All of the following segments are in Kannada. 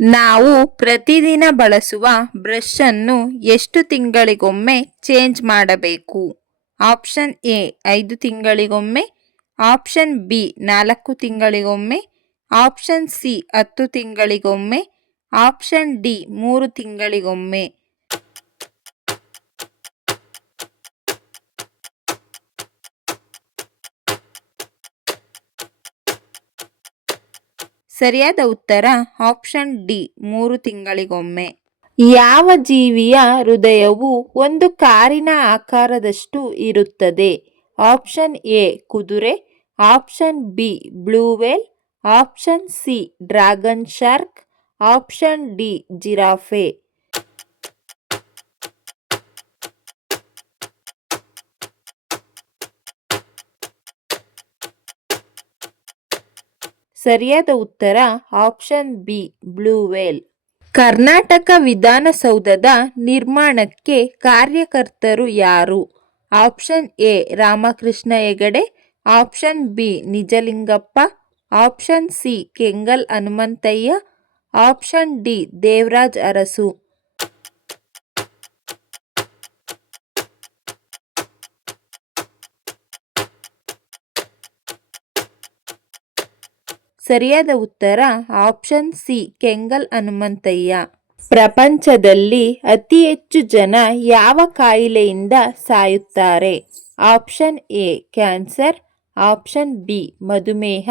ನಾವು ಪ್ರತಿದಿನ ಬಳಸುವ ಬ್ರಷ್ ಅನ್ನು ಎಷ್ಟು ತಿಂಗಳಿಗೊಮ್ಮೆ ಚೇಂಜ್ ಮಾಡಬೇಕು? ಆಪ್ಷನ್ ಎ 5 ತಿಂಗಳಿಗೊಮ್ಮೆ, ಆಪ್ಷನ್ ಬಿ 4 ತಿಂಗಳಿಗೊಮ್ಮೆ, ಆಪ್ಷನ್ ಸಿ 10 ತಿಂಗಳಿಗೊಮ್ಮೆ, ಆಪ್ಷನ್ ಡಿ 3 ತಿಂಗಳಿಗೊಮ್ಮೆ. ಸರಿಯಾದ ಉತ್ತರ ಆಪ್ಷನ್ ಡಿ 3 ತಿಂಗಳಿಗೊಮ್ಮೆ. ಯಾವ ಜೀವಿಯ ಹೃದಯವು ಒಂದು ಕಾರಿನ ಆಕಾರದಷ್ಟು ಇರುತ್ತದೆ? ಆಪ್ಷನ್ ಎ ಕುದುರೆ, option B blue whale, option C dragon shark, option D giraffe. ಸರಿಯಾದ ಉತ್ತರ option B blue whale. Karnataka ವಿಧಾನಸೌಧದ ನಿರ್ಮಾಣಕ್ಕೆ ಕಾರ್ಯಕರ್ತರು ಯಾರು? Option A Ramakrishna Hegde, option B Nijalingappa, option C Kengal Hanumanthaiah, option D Devaraj Urs. ಸರಿಯಾದ ಉತ್ತರ ಆಪ್ಷನ್ ಸಿ ಕೆಂಗಲ್ ಹನುಮಂತಯ್ಯ. ಪ್ರಪಂಚದಲ್ಲಿ ಅತಿ ಹೆಚ್ಚು ಜನ ಯಾವ ಕಾಯಿಲೆಯಿಂದ ಸಾಯುತ್ತಾರೆ? Option A cancer, option B ಮಧುಮೇಹ,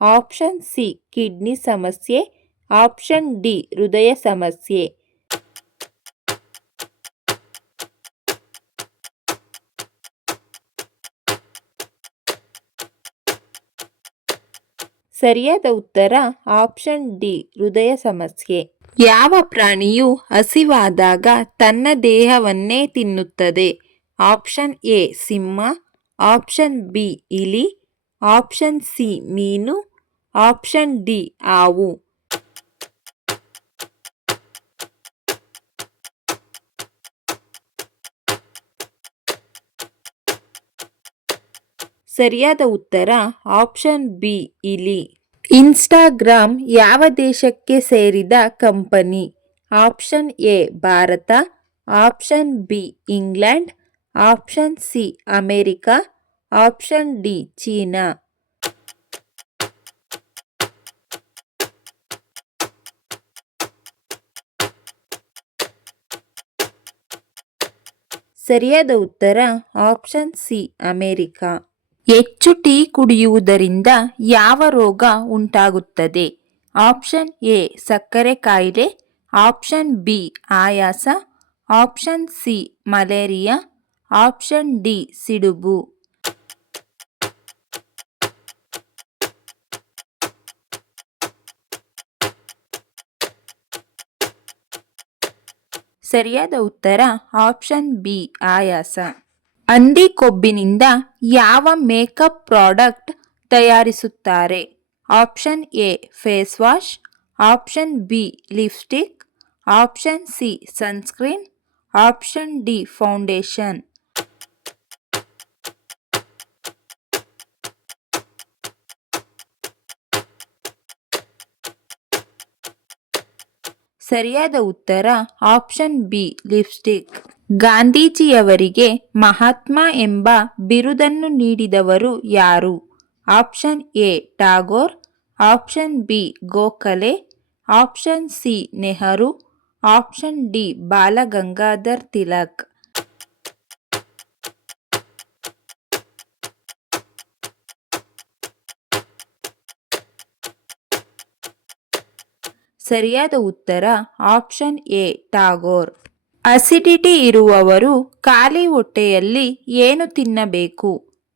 ಆಪ್ಷನ್ ಸಿ ಕಿಡ್ನಿ ಸಮಸ್ಯೆ, ಆಪ್ಷನ್ ಡಿ ಹೃದಯ ಸಮಸ್ಯೆ. ಸರಿಯಾದ ಉತ್ತರ ಆಪ್ಷನ್ ಡಿ ಹೃದಯ ಸಮಸ್ಯೆ. ಯಾವ ಪ್ರಾಣಿಯು ಹಸಿವಾದಾಗ ತನ್ನ ದೇಹವನ್ನೇ ತಿನ್ನುತ್ತದೆ? Option A Simha, option B ಇಲಿ, ಆಪ್ಷನ್ ಸಿ ಮೀನು, ಆಪ್ಷನ್ ಡಿ ಹಾವು. ಸರಿಯಾದ ಉತ್ತರ ಆಪ್ಷನ್ ಬಿ ಇಲಿ. ಇನ್ಸ್ಟಾಗ್ರಾಮ್ ಯಾವ ದೇಶಕ್ಕೆ ಸೇರಿದ ಕಂಪನಿ? Option A Bharata, option B England, option C America, option D China. ಸರಿಯಾದ ಉತ್ತರ ಆಪ್ಷನ್ ಸಿ ಅಮೆರಿಕ. ಹೆಚ್ಚು ಟೀ ಕುಡಿಯುವುದರಿಂದ ಯಾವ ರೋಗ ಉಂಟಾಗುತ್ತದೆ? ಆಪ್ಷನ್ ಎ ಸಕ್ಕರೆ ಕಾಯಿಲೆ, ಆಪ್ಷನ್ ಬಿ ಆಯಾಸ, option C malaria, option D ಸಿಡುಬು. ಸರಿಯಾದ ಉತ್ತರ ಆಪ್ಷನ್ ಬಿ ಆಯಾಸ. ಹಂದಿ ಕೊಬ್ಬಿನಿಂದ ಯಾವ ಮೇಕಪ್ ಪ್ರಾಡಕ್ಟ್ ತಯಾರಿಸುತ್ತಾರೆ? Option A face wash, option B lipstick, option C sunscreen, option D foundation. ಸರಿಯಾದ ಉತ್ತರ ಆಪ್ಷನ್ ಬಿ ಲಿಪ್ಸ್ಟಿಕ್. ಗಾಂಧೀಜಿಯವರಿಗೆ ಮಹಾತ್ಮ ಎಂಬ ಬಿರುದನ್ನು ನೀಡಿದವರು ಯಾರು? Option A Tagore, option B Gokhale, option C Nehru, option D Balgangadhar Tilak. ಸರಿಯಾದ ಉತ್ತರ ಆಪ್ಷನ್ ಎ ಟಾಗೋರ್. ಅಸಿಡಿಟಿ ಇರುವವರು ಖಾಲಿ ಹೊಟ್ಟೆಯಲ್ಲಿ ಏನು ತಿನ್ನಬೇಕು?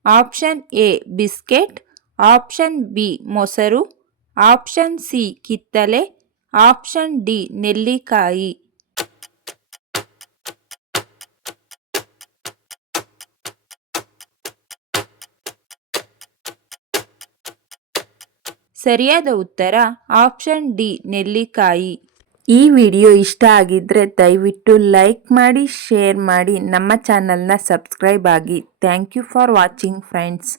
Option A biscuit, option B ಮೊಸರು, ಆಪ್ಷನ್ ಸಿ ಕಿತ್ತಳೆ, ಆಪ್ಷನ್ ಡಿ ನೆಲ್ಲಿಕಾಯಿ. ಸರಿಯಾದ ಉತ್ತರ ಆಪ್ಷನ್ ಡಿ ನೆಲ್ಲಿಕಾಯಿ. ಈ ವಿಡಿಯೋ ಇಷ್ಟ ಆಗಿದ್ರೆ ದಯವಿಟ್ಟು ಲೈಕ್ ಮಾಡಿ, ಶೇರ್ ಮಾಡಿ, ನಮ್ಮ ಚಾನಲ್ನ ಸಬ್ಸ್ಕ್ರೈಬ್ ಆಗಿ. Thank you for watching friends.